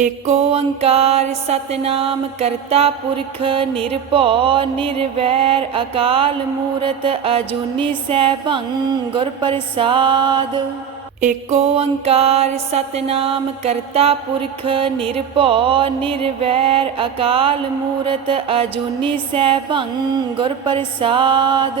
ਏਕ ਓੰਕਾਰ ਸਤਨਾਮ ਕਰਤਾ ਪੁਰਖ ਨਿਰਭਉ ਨਿਰਵੈਰ ਅਕਾਲ ਮੂਰਤ ਅਜੂਨੀ ਸੈਭੰ ਗੁਰ ਪ੍ਰਸਾਦ। ਏਕ ਓੰਕਾਰ ਸਤਨਾਮ ਕਰਤਾ ਪੁਰਖ ਨਿਰਭਉ ਨਿਰਵੈਰ ਅਕਾਲ ਮੂਰਤ ਅਜੂਨੀ ਸੈਭੰ ਗੁਰ ਪ੍ਰਸਾਦ।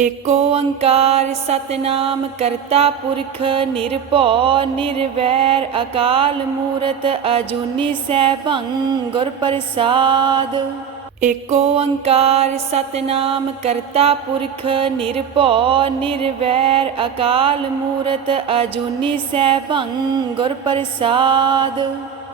ਏਕ ਓੰਕਾਰ ਸਤਿਨਾਮ ਕਰਤਾ ਪੁਰਖ ਨਿਰਭਉ ਨਿਰਵੈਰ ਅਕਾਲ ਮੂਰਤ ਅਜੂਨੀ ਸੈਭੰ ਗੁਰ ਪ੍ਰਸਾਦ। ਏਕ ਓੰਕਾਰ ਸਤਿਨਾਮ ਕਰਤਾ ਪੁਰਖ ਨਿਰਭਉ ਨਿਰਵੈਰ ਅਕਾਲ ਮੂਰਤ ਅਜੂਨੀ ਸੈਭੰ ਗੁਰ ਪ੍ਰਸਾਦ।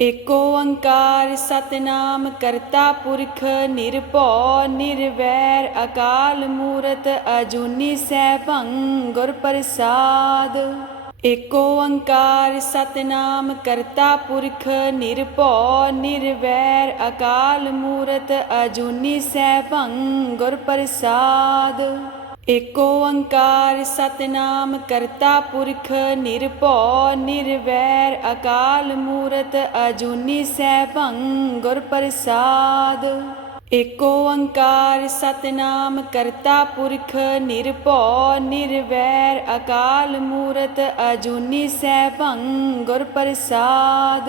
ਏਕ ਓੰਕਾਰ ਸਤਿਨਾਮ ਕਰਤਾ ਪੁਰਖ ਨਿਰਭਉ ਨਿਰਵੈਰ ਅਕਾਲ ਮੂਰਤ ਅਜੂਨੀ ਸੈਭੰ ਗੁਰ ਪ੍ਰਸਾਦ। ਏਕ ਓੰਕਾਰ ਸਤਿਨਾਮ ਕਰਤਾ ਪੁਰਖ ਨਿਰਭਉ ਨਿਰਵੈਰ ਅਕਾਲ ਮੂਰਤ ਅਜੂਨੀ ਸੈਭੰ ਗੁਰ ਪ੍ਰਸਾਦ। ਏਕ ਓੰਕਾਰ ਸਤਿਨਾਮ ਕਰਤਾ ਪੁਰਖ ਨਿਰਭਉ ਨਿਰਵੈਰ ਅਕਾਲ ਮੂਰਤ ਅਜੂਨੀ ਸੈਭੰ ਗੁਰ ਪ੍ਰਸਾਦ। ਏਕ ਓੰਕਾਰ ਸਤਿਨਾਮ ਕਰਤਾ ਪੁਰਖ ਨਿਰਭਉ ਨਿਰਵੈਰ ਅਕਾਲ ਮੂਰਤ ਅਜੂਨੀ ਸੈਭੰ ਗੁਰ ਪ੍ਰਸਾਦ।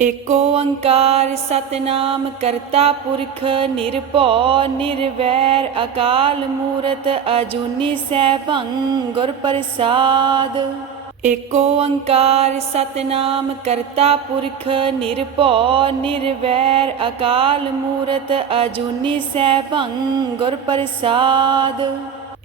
ਏਕ ਓੰਕਾਰ ਸਤਿਨਾਮ ਕਰਤਾ ਪੁਰਖ ਨਿਰਭਉ ਨਿਰਵੈਰ ਅਕਾਲ ਮੂਰਤ ਅਜੂਨੀ ਸੈਭੰ ਗੁਰ ਪ੍ਰਸਾਦ। ਏਕ ਓੰਕਾਰ ਸਤਿਨਾਮ ਕਰਤਾ ਪੁਰਖ ਨਿਰਭਉ ਨਿਰਵੈਰ ਅਕਾਲ ਮੂਰਤ ਅਜੂਨੀ ਸੈਭੰ ਗੁਰ ਪ੍ਰਸਾਦ।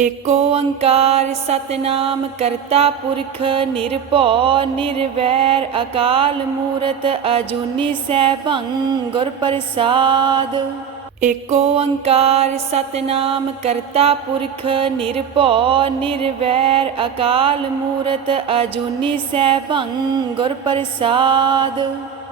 ਏਕ ਓੰਕਾਰ ਸਤਿਨਾਮ ਕਰਤਾ ਪੁਰਖ ਨਿਰਭਉ ਨਿਰਵੈਰ ਅਕਾਲ ਮੂਰਤ ਅਜੂਨੀ ਸੈਭੰ ਗੁਰ ਪ੍ਰਸਾਦ। ਏਕ ਓੰਕਾਰ ਸਤਿਨਾਮ ਕਰਤਾ ਪੁਰਖ ਨਿਰਭਉ ਨਿਰਵੈਰ ਅਕਾਲ ਮੂਰਤ ਅਜੂਨੀ ਸੈਭੰ ਗੁਰ ਪ੍ਰਸਾਦ।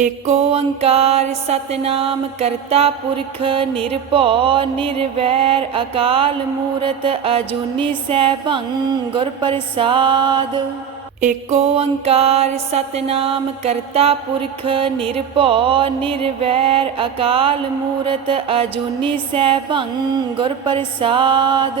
ਏਕ ਓੰਕਾਰ ਸਤਿਨਾਮ ਕਰਤਾ ਪੁਰਖ ਨਿਰਭਉ ਨਿਰਵੈਰ ਅਕਾਲ ਮੂਰਤ ਅਜੂਨੀ ਸੈਭੰ ਗੁਰ ਪ੍ਰਸਾਦ। ਏਕ ਓੰਕਾਰ ਸਤਿਨਾਮ ਕਰਤਾ ਪੁਰਖ ਨਿਰਭਉ ਨਿਰਵੈਰ ਅਕਾਲ ਮੂਰਤ ਅਜੂਨੀ ਸੈਭੰ ਗੁਰ ਪ੍ਰਸਾਦ।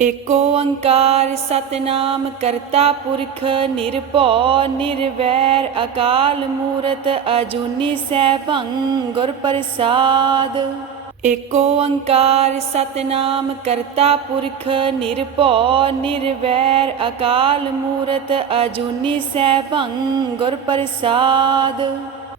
ਏਕ ਓੰਕਾਰ ਸਤਿਨਾਮ ਕਰਤਾ ਪੁਰਖ ਨਿਰਭਉ ਨਿਰਵੈਰ ਅਕਾਲ ਮੂਰਤ ਅਜੂਨੀ ਸੈਭੰ ਗੁਰ ਪ੍ਰਸਾਦ। ਏਕ ਓੰਕਾਰ ਸਤਿਨਾਮ ਕਰਤਾ ਪੁਰਖ ਨਿਰਭਉ ਨਿਰਵੈਰ ਅਕਾਲ ਮੂਰਤ ਅਜੂਨੀ ਸੈਭੰ ਗੁਰ ਪ੍ਰਸਾਦ।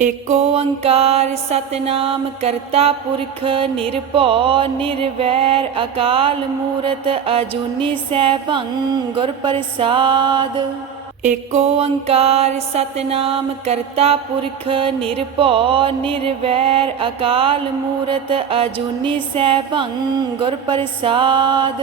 ਏਕ ਓੰਕਾਰ ਸਤਿਨਾਮ ਕਰਤਾ ਪੁਰਖ ਨਿਰਭਉ ਨਿਰਵੈਰ ਅਕਾਲ ਮੂਰਤ ਅਜੂਨੀ ਸੈਭੰ ਗੁਰ ਪ੍ਰਸਾਦ। ਏਕ ਓੰਕਾਰ ਸਤਿਨਾਮ ਕਰਤਾ ਪੁਰਖ ਨਿਰਭਉ ਨਿਰਵੈਰ ਅਕਾਲ ਮੂਰਤ ਅਜੂਨੀ ਸੈਭੰ ਗੁਰ ਪ੍ਰਸਾਦ।